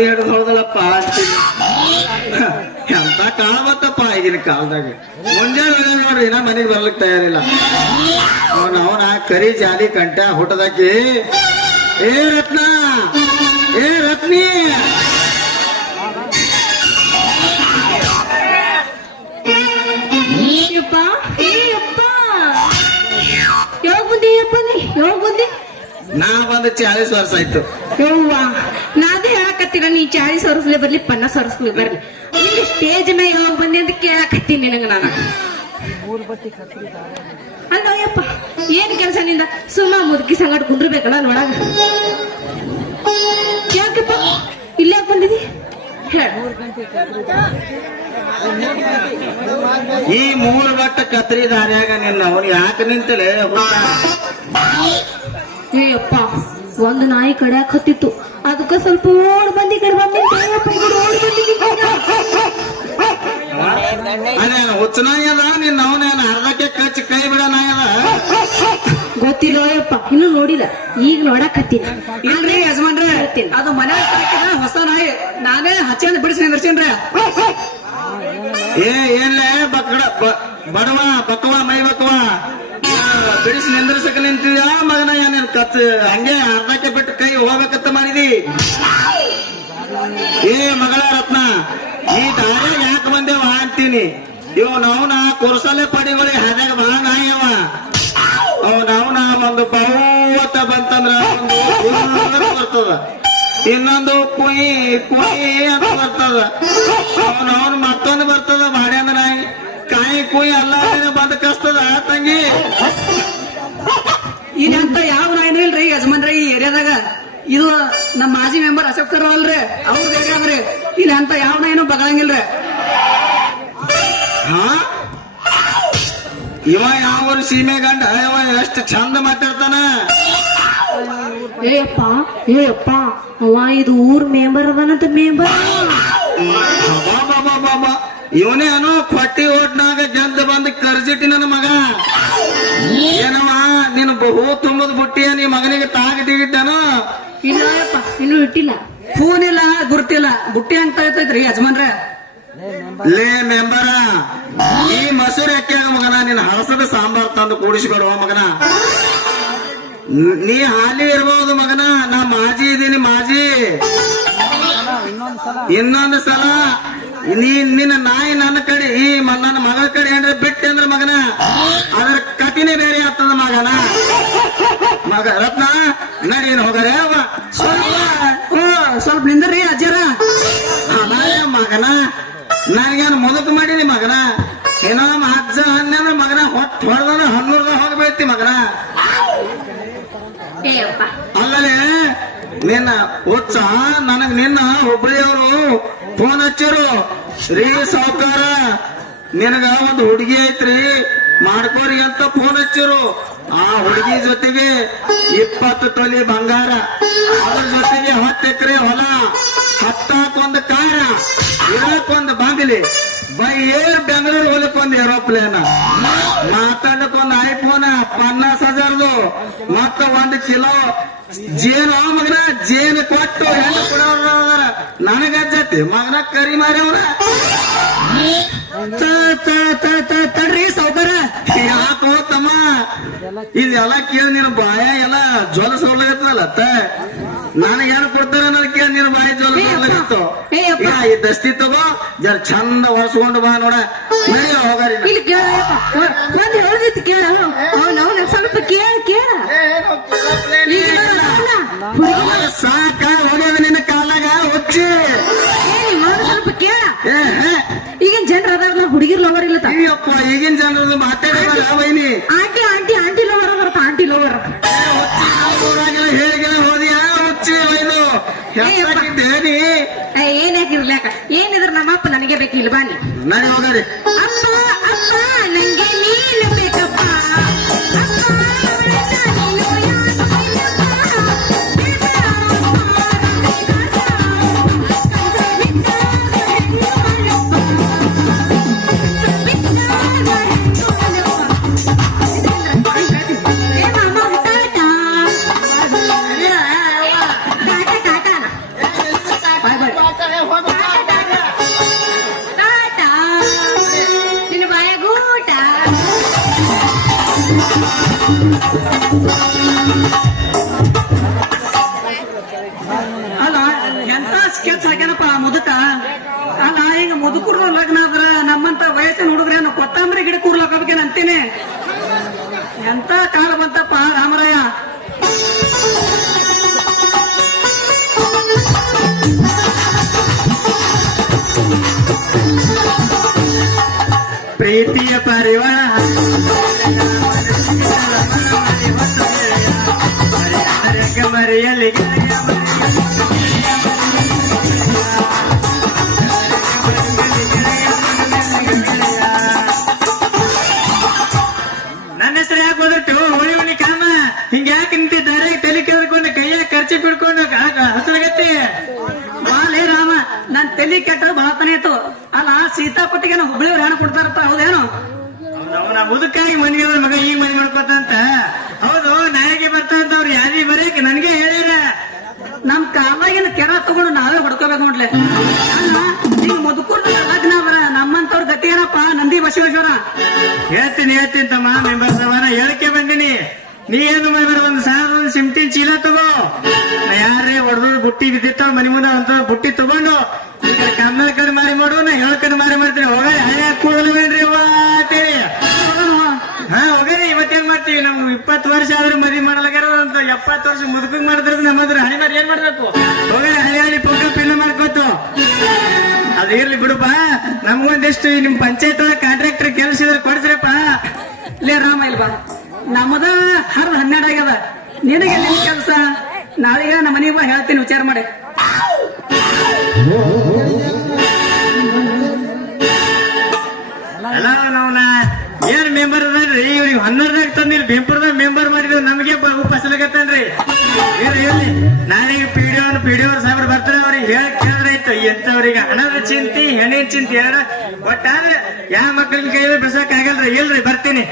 ಹಿಡಿದು ಹೊಡೆದಳಪ್ಪ ಅಂತೀನಿ ಎಂತ ಕಾಲ ಬತ್ತಪ್ಪ ಈಗಿನ ಕಾಲದಾಗ? ಮುಂಜಾನೆ ನೋಡ್ರಿ ಇನ್ನ ಮನೆಗೆ ಬರ್ಲಿಕ್ಕೆ ತಯಾರಿಲ್ಲ. ಅವನ ಅವನ ಕರಿ ಜಾಲಿ ಕಂಟ ಹುಟ್ಟದಾಕಿ ಏ ರತ್ನ! ಏ ರತ್ನಿ! ನೀ ಬಂದಿ? ನಾ ಚಾಳಿಸ್ ವರ್ಷ ಆಯ್ತು. ನಾದೇ ಹೇಳಕತ್ತೀರ ನೀ ಚಾಳಿ ಸೊರಸ್ಲಿ ಬರ್ಲಿ ಪನ್ನ ಸೊರಸ್ಲಿ ಬರ್ಲಿ. ಇಲ್ಲಿ ಸ್ಟೇಜ್ ಮೇಲೆ ಯಾವಾಗ ಬಂದಿ ಅಂತ ಕೇಳಕತ್ತೀನಿ ನಿನಗೆ ನಾನು. ಅಲ್ಲಯ್ಯಪ್ಪ ಯಪ್ಪ ಏನ್ ಕೆಲಸ ನಿಂದ? ಸುಮ್ಮ ಮುದುಕಿ ಸಂಗಡ ಕುಂದ್ರಬೇಕಲ್ಲ ನೋಡಾಗ ಯಾಕಪ್ಪ? ಇಲ್ಲೇ ಬಂದಿದಿ? ಈ ಮೂರು ಬಟ್ಟ ಕತ್ರಿ ದಾರ್ಯಾಗ ನಿನ್ನ ಅವನು ಯಾಕೆ ನಿಂತಲೆ? ಏಯಪ್ಪ ಒಂದು ನಾಯಿ ಕಡ್ಯಾಕ್ ಹತ್ತಿತ್ತು ಅದಕ್ಕ ಸ್ವಲ್ಪ ಓಡ್ ಬಂದಿ ಕಡೆ ಬಂದಿ ಹುಚ್ಚ ನಾಯಿ ಅದ ನಿನ್ನ ಅವನೇನು ಅರ್ಧಕ್ಕೆ ಕಚ್ಚಿ ಕೈ ಬಿಡ ನಾಯಿ ಅದ ಗೊತ್ತಿಲ್ಲ ಅಯ್ಯಪ್ಪ ಇನ್ನು ನೋಡಿಲ್ಲ. ಈಗ ನೋಡಕತ್ತೀನಿ ಇಲ್ರಿ ಯಜಮಾನ್ರೆ. ಅದು ಮನೆ ಸಾಕಿದ ಹೊಸ ನಾಯಿ. ನಾನೇ ಹಚ್ಚಂದ್ ಬಿಡಿಸಿ ನಿಂದ್ರಸೀನ್ರಿ? ಏ ಏನ್ಲೇ ಬಕ್ಕಡ ಬ- ಬಡವ ಬಕ್ಕವ ಮೈ ಬಕ್ಕವ ಬಿಡಿಸಿ ನಿಂದ್ರಸಕ ನಿಂತಿದ್ಯ? ಮಗನ ಏನೇನು ಕತ್? ಹಂಗೆ ಅರ್ಧಕ್ಕೆ ಬಿಟ್ಟು ಕೈ ಹೋಗ್ಬೇಕಂತ ಮಾಡಿದಿ? ಏ ಮಗಳ ರತ್ನ, ಈ ದಾರಿ ಯಾಕೆ ಬಂದೇವ ಅಂತೀನಿ ಇವ್ ನಾವ್ನ ಕುರ್ಸಲೆ ಪಡಿಗಳಿಗೆ ಹಾದ್ಯಾಗ ಬಾ ನಾಯವ ಅವ್ ನಾವ್ನ ಒಂದು ಬಹುವತ್ತ ಬಂತಂದ್ರ ಒಂದು ಬರ್ತದ. ಇನ್ನೊಂದು ಕುಯಿ ಕುಯಿ ಅಂತ ಬರ್ತದ. ಅವನ ಅವನು ಮತ್ತೊಂದು ಬರ್ತದ. ಕಾಯಿ ಕುಯಿ ಅಲ್ಲ ಬಂದ ಕಸ್ತದ ತಂಗಿ. ಇಲ್ಲಂತ ಯಾವ ನಾಯಿನೂ ಇಲ್ರಿ ಯಜಮಾನ್ರ ಈ ಏರಿಯಾದಾಗ ಇದು ನಮ್ಮ ಮಾಜಿ ಮೆಂಬರ್ ಅಶೋಕ್ ಸರ್ ಅಲ್ರಿ ಅವ್ರ ಏರಿಯಾದ್ರಿ ಇಲ್ಲಿ ಅಂತ ಯಾವ ನಾಯಿನೂ ಬಗಳಂಗಿಲ್ರಿ. ಹಾ? ಇವ ಯಾವ ಸೀಮೆ ಗಂಡ ಇವ ಎಷ್ಟು ಚಂದ ಮಾತಾಡ್ತಾನ? ಏಯಪ್ಪ ಏಯಪ್ಪ ಅವ ಇದು ಊರ್ ಮೆಂಬರ್ ಅದನಂತ ಮೆಂಬರ್ ಬಾಬಾ ಇವನೇ ಅನು ಕೊಟ್ಟಿ ಓಟ್ನಾಗ ಗೆದ್ದ ಬಂದು ಕರ್ಜಿಟ್ಟಿ ನನ್ನ ಮಗ. ಏನವ ನೀನು ಬಹು ತುಂಬದ್ ಬುಟ್ಟಿಯ ನೀ ಮಗನಿಗೆ ತಾಗ ಟಿಗಿಟ್ಟನು ಇಲ್ಲಪ್ಪ ಇನ್ನು ಇಟ್ಟಿಲ್ಲ. ಫೋನ್ ಇಲ್ಲ ಗುರ್ತಿಲ್ಲ. ಬುಟ್ಟಿ ಅಂತ ಇರ್ತೈತ್ರಿ ಯಜಮಾನ್ರ. ಲೇ ಮೆಂಬರ ಈ ಮಸೂರಿ ಅಕ್ಕಿಯಾಗ ಮಗನ ನಿನ್ನ ಹಳಸದ ಸಾಂಬಾರ್ ತಂದು ಕೂಡಿಸಿಕೊಡುವ ಮಗನ. ನೀ ಹಾಲಿ ಇರ್ಬೋದು ಮಗನ ನಾ ಮಾಜಿ ಇದೀನಿ ಮಾಜಿ. ಇನ್ನೊಂದು ಸಲ ನೀ ನಿನ್ನ ನಾಯಿ ನನ್ನ ಕಡೆ ಈ ನನ್ನ ಮಗಳ ಕಡೆ ಏನ್ರ ಬಿಟ್ಟೆ ಅಂದ್ರೆ ಮಗನ? ಅದ್ರ ಕತಿನೇ ಬೇರೆ ಆಗ್ತದ ಮಗನ? ಮಗ ರತ್ನ ನಡಿ ಹೋಗರೆ? ಅವ ಓ ಸ್ವಲ್ಪ ನಿಂದ್ರಿ ಅಜ್ಜರ. ಮಗನ ನನಗೇನು ಮುದುಕು ಮಾಡಿನಿ ಮಗನ? ಏನೋ ಅಜ್ಜ ಹನ್ನೆಂದ್ರೆ ಮಗನ ಹೊಟ್ಟು ಹೊಡೆದ ಹನ್ನೂರ್ದ ಹೋಗ್ಬೇತಿ ಮಗನ? ಅಲ್ಲಲೇ ನಿನ್ನ ಹುಚ್ಚ ನನಗ್ ನಿನ್ನ ಹುಬ್ಬಳ್ಳಿಯವರು ಫೋನ್ ಹಚ್ಚರು ರೀ ಸಾವುಕಾರ ನಿನಗ ಒಂದು ಹುಡುಗಿ ಐತ್ರಿ. ಮಾಡ್ಕೋರಿ ಅಂತ ಫೋನ್ ಹಚ್ಚಿರು ಆ ಹುಡುಗಿ ಜೊತೆಗೆ ಇಪ್ಪತ್ತು ತೊಲಿ ಬಂಗಾರ, ಅದ್ರ ಜೊತೆಗೆ ಹತ್ತು ಎಕರೆ ಹೊಲ, ಹತ್ತಾಕೊಂದು ಕಾರ ಇರಕ್ಕೊಂದು ಬಂಗ್ಲಿ. ಬೈ ಏರ್ ಬೆಂಗಳೂರು ಹೊಲಕ್ಕೊಂದು ಏರೋಪ್ಲೇನ್ ಮಾತಾಡಕ್ಕೊಂದು ಐಫೋನ್ ಪನ್ನಾಸ್ ಹಜಾರ್ದು ಮತ್ತ ಒಂದ್ ಕಿಲೋ ಜೇನು ಮಗನ ಜೇನು ಕೊಟ್ಟು ಹೆಣ್ಣು ಕೊಡೋರ ನನಗ ನನಗಜ್ಜತಿ ಮಗನ ಕರಿ ಮಾರವ್ರ ತಡ್ರಿ ಸೌಕರ ಯಾಕೋ ತಮ್ಮ ಇದೆಲ್ಲ ಕೇಳಿ ನೀನು ಬಾಯ ಎಲ್ಲ ಜ್ವಲ ಸೋಲಾಗತ್ತಲ್ಲ ನನಗೇನು ಕೊಡ್ತಾರ ನನಗೆ ಕೇಳಿ ನೀನು ಬಾಯಿ ಜ್ವಲ ಸೋಲಾಗತ್ತು. ಈ ದಸ್ತಿ ತಗೋ ಜರ ಚಂದ ಒರೆಸ್ಕೊಂಡು ಬಾ ನೋಡ. ನಡೆಯ ಹೋಗಾರಿ ಕೇಳ ಅವ್ನ ಅವ್ನ ಸ್ವಲ್ಪ ಕೇಳ ಸಾಕ ನಿನ್ನ ಕಾಲಾಗ ಹುಚ್ಚಿ ಸ್ವಲ್ಪ ಕೇಳ. ಈಗಿನ ಜನರ ಅದಾರಲ್ಲ ಹುಡುಗಿರ್ ಲವರ್ ಇಲ್ಲ. ಅಯ್ಯಪ್ಪ ಈಗಿನ ಜನರ ಮಾತಾಡಲ್ಲ ವೈನಿ ಆಂಟಿ ಆಂಟಿ ಆಂಟಿ ಲವರ್ ಬರತ್ತ ಆಂಟಿ ಲವರ್ ಊರಾಗೆಲ್ಲ ಹೇಳಿಗೆಲ್ಲ ಹೋದಿಯಾ? ಹುಚ್ಚಿ ವೈನು ಹೆಚ್ಚಾಗಿದ್ದೇನಿ ಏನ್ ಯಾಕಿರ್ಲಾಕ ಏನಿದ್ರ ನಮ್ಮಪ್ಪ ನನಗೆ ಬೇಕಿಲ್ವಾ ನೀ. ಹೋಗಾರಿ. ಅಪ್ಪ ಅಪ್ಪ ನಂಗೆ ನೀನು ಬೇಕಪ್ಪ ಅಪ್ಪ, ಅಲ್ಲ, ಎಂತ ಸ್ಕೆಚ್ ಹಾಕ್ಯಾನಪ್ಪ ಮುದುಕ? ಅಲ್ಲ, ಈಗ ಮುದುಕರು ಲಗ್ನ ಆದ್ರ ನಮ್ಮಂತ ವಯಸ್ಸಿನ ಹುಡುಗ್ರೇನು ಕೊತ್ತಂಬರಿ ಗಿಡ ಕೂರ್ಲಾಕಬೇಕೇನು ಅಂತೀನಿ? ಎಂತ ಕಾಲ ಬಂತಪ್ಪ, ರಾಮರಾಯ? ಪ್ರೀತಿಯ ಪರಿವಾರ. ತಲೆ ಕೆಟ್ಟ ಬಾತನೆ ಇತ್ತು. ಅಲ್ಲ ಸೀತಾಪತಿಗೆ ಹುಬ್ಳಿ ಹೆಣ್ಣು ಕೊಡ್ತಾರಪ್ಪ ಹೌದೇನು? ಅವನ ಮುದುಕಾಗಿ ಮನೆಗೆ ಮಗ ಈಗ ಮನೆ ಮಾಡ್ಕೊತಂತ. ಹೌದು ನಾಯಿಗೆ ಬರ್ತಂತ ಅವ್ರು ಯಾರಿ ಬರೀಕ್ ನನ್ಗೆ ಹೇಳಿರ ನಮ್ ಕಾಲಾಗಿನ ಕೆರ ತಗೊಂಡು ನಾವೇ ಹೊಡ್ಕೋಬೇಕು ನೋಡ್ಲೆ. ನೀವು ಮುದುಕೂರ್ ಲಗ್ನ ಬರ ನಮ್ಮಂತವ್ರ ಗತಿ ಏನಪ್ಪ? ನಂದಿ ಬಸವೇಶ್ವರ? ಹೇಳ್ತೀನಿ ಹೇಳ್ತೀನಿ ತಮ್ಮ ಮೆಂಬರ್ ಸಮಾನ ಹೇಳಕ್ಕೆ ಬಂದಿನಿ. ನೀ ಏನು ಮಾಡಿದ್ರೆ ಒಂದು ಸಾವಿರ ಒಂದು ಸಿಮ್ಟಿನ್ ಚೀಲ ತಗೋ. ಯಾರೇ ಹೊಡೆದ್ರು ಬುಟ್ಟಿ ಬಿದ್ದಿತ್ತ ಮನೆ ಮುಂದೆ ಅಂತ ಬುಟ್ಟಿ ತಗೊಂಡು ಈ ಕಡೆ ಮಾರಿ ಮಾಡು ನಾ ಹೇಳ ಕಡೆ ಮಾರಿ ಮಾಡ್ತೀನಿ. ಹೋಗ ಹಳೆ ಕೂದಲ್ವೇನ್ರಿ ಅವ್ವ ಅಂತೇಳಿ. ಹಾ ಹೋಗರಿ ಇವತ್ತೇನ್ ಮಾಡ್ತೀವಿ? ನಮ್ಗೆ ಇಪ್ಪತ್ತು ವರ್ಷ ಆದ್ರೂ ಮದಿ ಮಾಡಲಾಗ್ಯಾರ ಅಂತ ಎಪ್ಪತ್ತು ವರ್ಷ ಮುದುಕಗ್ ಮಾಡಿದ್ರೆ ನಮ್ಮ ಹತ್ರ ಹಣಿ ಏನ್ ಮಾಡ್ಬೇಕು? ಹೋಗರಿ ಹಳೆ ಹಳಿ ಪುಕ್ಕ ಪಿನ್ನ ಮಾಡ್ಕೋತು. ಅದು ಇರ್ಲಿ ಬಿಡುಪ್ಪ ನಮ್ಗೊಂದಿಷ್ಟು ನಿಮ್ ಪಂಚಾಯತ್ ಒಳಗೆ ಕಾಂಟ್ರಾಕ್ಟರ್ ಕೆಲಸ ಇದ್ರೆ ಕೊಡ್ಸ್ರಪ್ಪ ಲೇ, ರಾಮ ಇಲ್ವಾ ನಮ್ಮದ ಹರ್ ಹನ್ನೆರಡು ಆಗ್ಯದ. ನಿನಗೆ ನಿನ್ ಕೆಲಸ? ನಾಳೆಗೆ ನಮ್ಮ ಮನೆಗೆ ಹೇಳ್ತೀನಿ, ವಿಚಾರ ಮಾಡಿ. ಏನ್ ಮೆಂಬರ್ ಅದಾರ್ರಿ? ಇವ್ರಿಗೆ ಹನ್ನೊಂದಾಗ ತಂದಿಲ್ ಬೆಂಪುರದಾಗ ಮೆಂಬರ್ ಮಾಡಿದ್ವಿ ನಮಗೆ ಫಸಲಗತ್ತನ್ರಿ ಇರ್ಲಿ. ಇರ್ಲಿ ನಾಳೆಗೆ ಪಿ ಡಿ ಪಿ ಡಿ ಸಾಹೇಬ್ರು ಬರ್ತಾರೆ, ಅವ್ರಿಗೆ ಹೇಳಿ ಕೇಳಿದ್ರೆ ಆಯ್ತು. ಎಂತವ್ರಿಗೆ ಹಣದ ಚಿಂತಿ, ಹೆಣ್ಣಿನ ಚಿಂತಿ ಎರಡ. ಒಟ್ಟಾದ್ರೆ ಯಾವ ಮಕ್ಕಳಿಗೆ ಕೈಯಲ್ಲಿ ಆಗಲ್ರಿ? ಇಲ್ರಿ, ಬರ್ತೀನಿ.